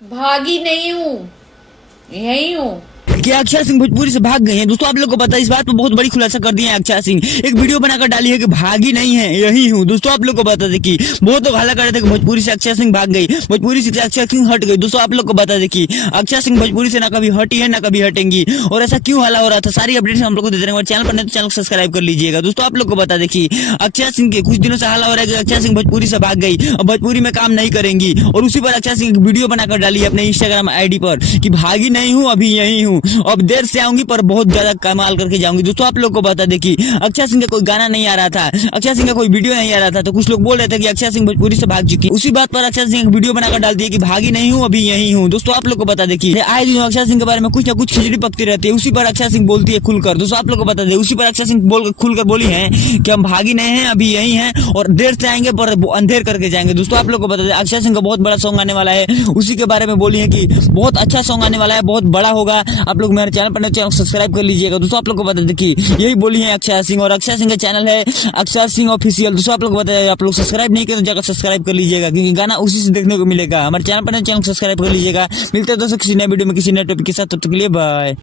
भागी नहीं हूँ, यही हूँ। कि अक्षय सिंह भोजपुरी से भाग गए हैं। दोस्तों आप लोग को पता है, इस बात पर बहुत बड़ी खुलासा कर दिया है अक्षय सिंह। एक वीडियो बनाकर डाली है कि भागी नहीं है, यही हूँ। दोस्तों आप लोग को बता दें कि बहुत लोग हल्ला कर रहे थे कि भोजपुरी से अक्षय सिंह भाग गई, भोजपुरी से अक्षय सिंह हट गई। दोस्तों आप लोग को बता दें कि अक्षय सिंह भोजपुरी से ना कभी हटी है ना कभी हटेंगी। और ऐसा क्यों हल्ला हो रहा था, सारी अपडेट्स हम लोग को देते रहेंगे। चैनल पर नहीं तो चैनल सब्सक्राइब कर लीजिएगा। दोस्तों आप लोग को बता दें कि अक्षय सिंह के कुछ दिनों से हल्ला हो रहा है कि अक्षय सिंह भोजपुरी से भाग गई और भोजपुरी में काम नहीं करेंगी। और उसी पर अक्षय सिंह वीडियो बनाकर डाली है अपने इंस्टाग्राम आईडी पर कि भागी नहीं हूँ, अभी यही हूँ, अब देर से आऊंगी पर बहुत ज्यादा कमाल करके जाऊंगी। दोस्तों आप लोग को बता दें कि अक्षय सिंह का कोई गाना नहीं आ रहा था, अक्षय सिंह का कोई वीडियो नहीं आ रहा था, तो कुछ लोग बोल रहे थे कि अक्षय सिंह भोजपुरी से भाग चुकी। उसी बात पर अक्षय सिंह वीडियो बनाकर डाल दिया कि भागी नहीं हूँ, अभी यही हूँ। दोस्तों आप लोग को बता दें कि आए दिन अक्षय सिंह के बारे में कुछ ना कुछ खिचड़ी पकती रहती है, उसी पर अक्षय सिंह बोलती है खुलकर। दोस्तों आप लोग को बता दें, उसी पर अक्षय सिंह खुलकर बोली है कि हम भागी नहीं है, अभी यही है और देर से आएंगे पर अंधेर करके जाएंगे। दोस्तों आप लोग को बता दें, अक्षय सिंह का बहुत बड़ा सॉन्ग आने वाला है, उसी के बारे में बोली है कि बहुत अच्छा सॉन्ग आने वाला है, बहुत बड़ा होगा। आप लोग मेरे चैनल पर चैनल सब्सक्राइब कर लीजिएगा। दोस्तों आप लोग को बता दें कि यही बोली है अक्षय सिंह, और अक्षय सिंह का चैनल है अक्षय सिंह ऑफिशियल। दोस्तों आप लोग को बता दें, आप लोग सब्सक्राइब नहीं करें तो जाकर सब्सक्राइब कर लीजिएगा, क्योंकि गाना उसी से देखने को मिलेगा। हमारे चैनल पर चैनल सब्सक्राइब कर लीजिएगा। मिलते हैं दोस्तों किसी नए वीडियो में किसी नए टॉपिक के साथ, तब तक के लिए बाय।